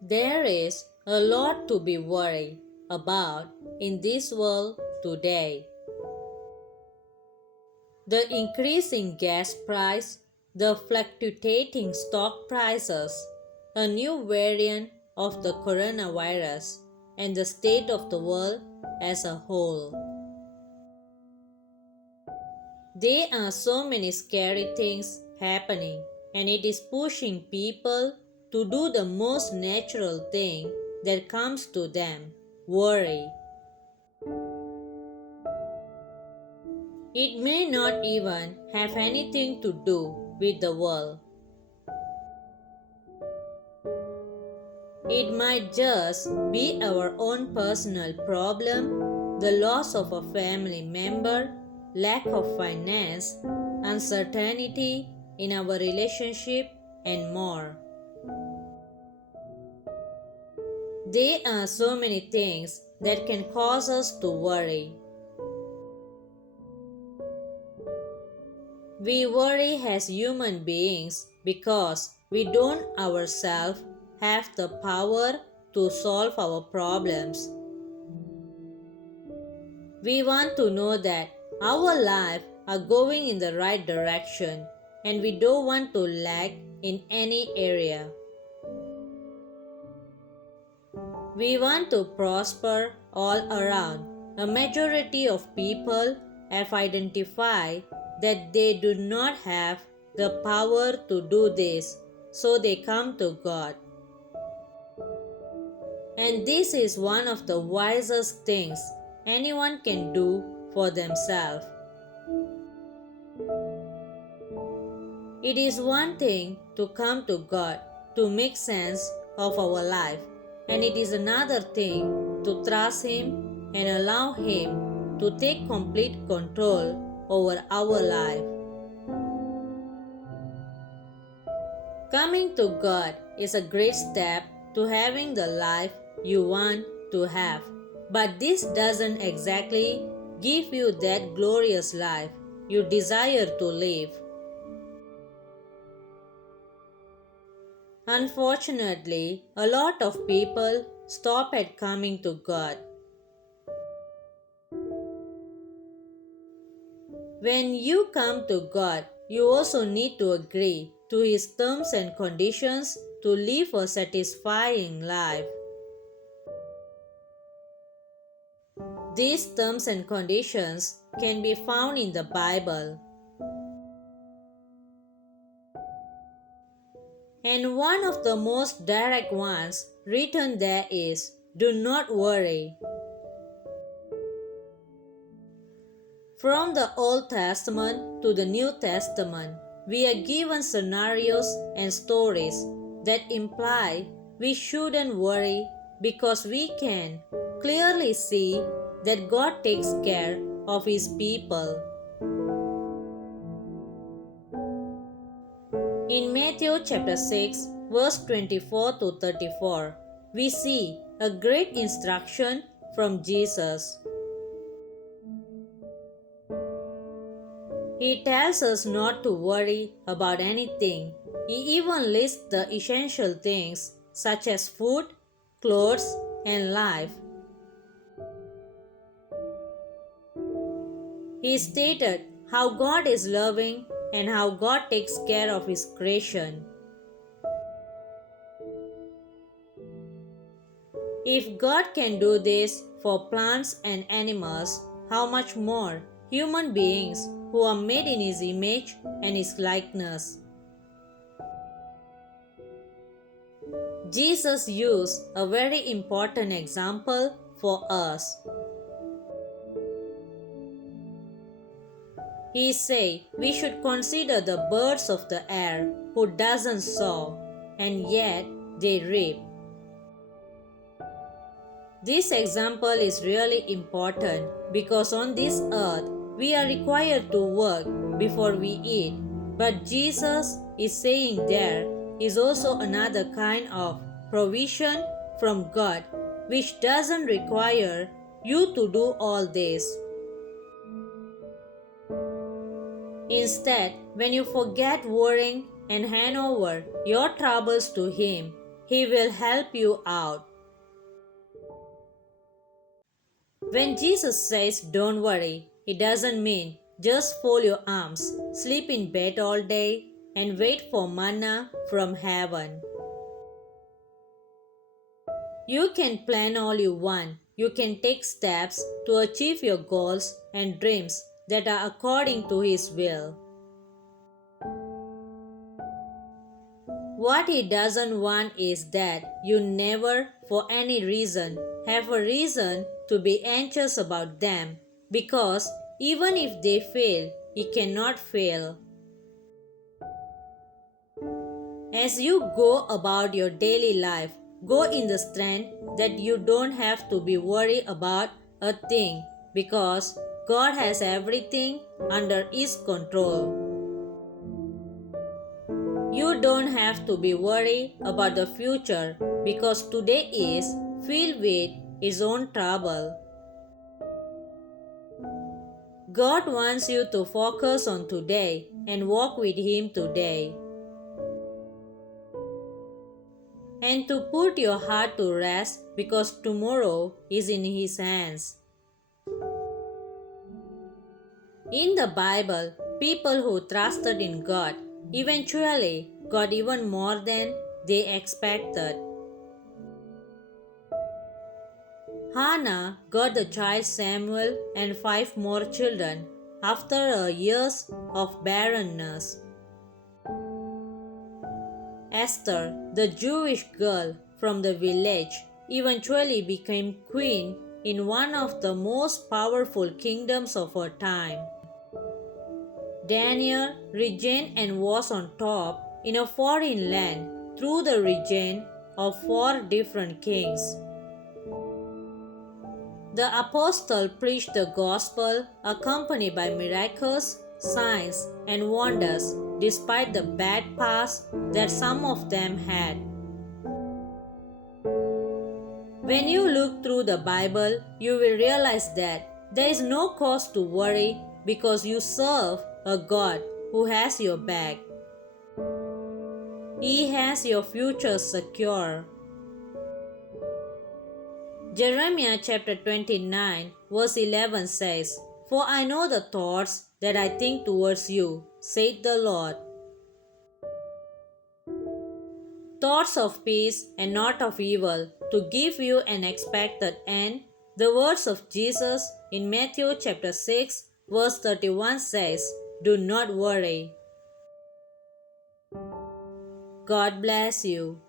There is a lot to be worried about in this world today. The increasing gas price, the fluctuating stock prices, a new variant of the coronavirus, and the state of the world as a whole. There are so many scary things happening, and it is pushing people to do the most natural thing that comes to them: worry. It may not even have anything to do with the world. It might just be our own personal problem, the loss of a family member, lack of finance, uncertainty in our relationship, and more. There are so many things that can cause us to worry. We worry as human beings because we don't ourselves have the power to solve our problems. We want to know that our lives are going in the right direction and we don't want to lag in any area. We want to prosper all around. A majority of people have identified that they do not have the power to do this, so they come to God. And this is one of the wisest things anyone can do for themselves. It is one thing to come to God to make sense of our life, and it is another thing to trust Him and allow Him to take complete control over our life. Coming to God is a great step to having the life you want to have, but this doesn't exactly give you that glorious life you desire to live. Unfortunately, a lot of people stop at coming to God. When you come to God, you also need to agree to His terms and conditions to live a satisfying life. These terms and conditions can be found in the Bible. And one of the most direct ones written there is, "Do not worry." From the Old Testament to the New Testament, we are given scenarios and stories that imply we shouldn't worry because we can clearly see that God takes care of His people. In Matthew chapter 6, verse 24 to 34, we see a great instruction from Jesus. He tells us not to worry about anything. He even lists the essential things such as food, clothes, and life. He stated how God is loving and how God takes care of His creation. If God can do this for plants and animals, how much more human beings who are made in His image and His likeness? Jesus used a very important example for us. He said we should consider the birds of the air who doesn't sow, and yet they reap. This example is really important because on this earth we are required to work before we eat. But Jesus is saying there is also another kind of provision from God which doesn't require you to do all this. Instead, when you forget worrying and hand over your troubles to Him, He will help you out. When Jesus says don't worry, it doesn't mean just fold your arms, sleep in bed all day, and wait for manna from heaven. You can plan all you want. You can take steps to achieve your goals and dreams that are according to His will. What He doesn't want is that you never, for any reason, have a reason to be anxious about them, because even if they fail, He cannot fail. As you go about your daily life, go in the strength that you don't have to be worried about a thing, because God has everything under His control. You don't have to be worried about the future, because today is filled with its own trouble. God wants you to focus on today and walk with Him today, and to put your heart to rest, because tomorrow is in His hands. In the Bible, people who trusted in God eventually got even more than they expected. Hannah got the child Samuel and 5 more children after years of barrenness. Esther, the Jewish girl from the village, eventually became queen in one of the most powerful kingdoms of her time. Daniel reigned and was on top in a foreign land through the reign of 4 different kings. The apostle preached the gospel accompanied by miracles, signs, and wonders despite the bad past that some of them had. When you look through the Bible, you will realize that there is no cause to worry, because you serve a God who has your back. He has your future secure. Jeremiah chapter 29 verse 11 says, "For I know the thoughts that I think towards you, saith the Lord, thoughts of peace and not of evil, to give you an expected end." The words of Jesus in Matthew chapter 6 verse 31 says, "Do not worry." God bless you.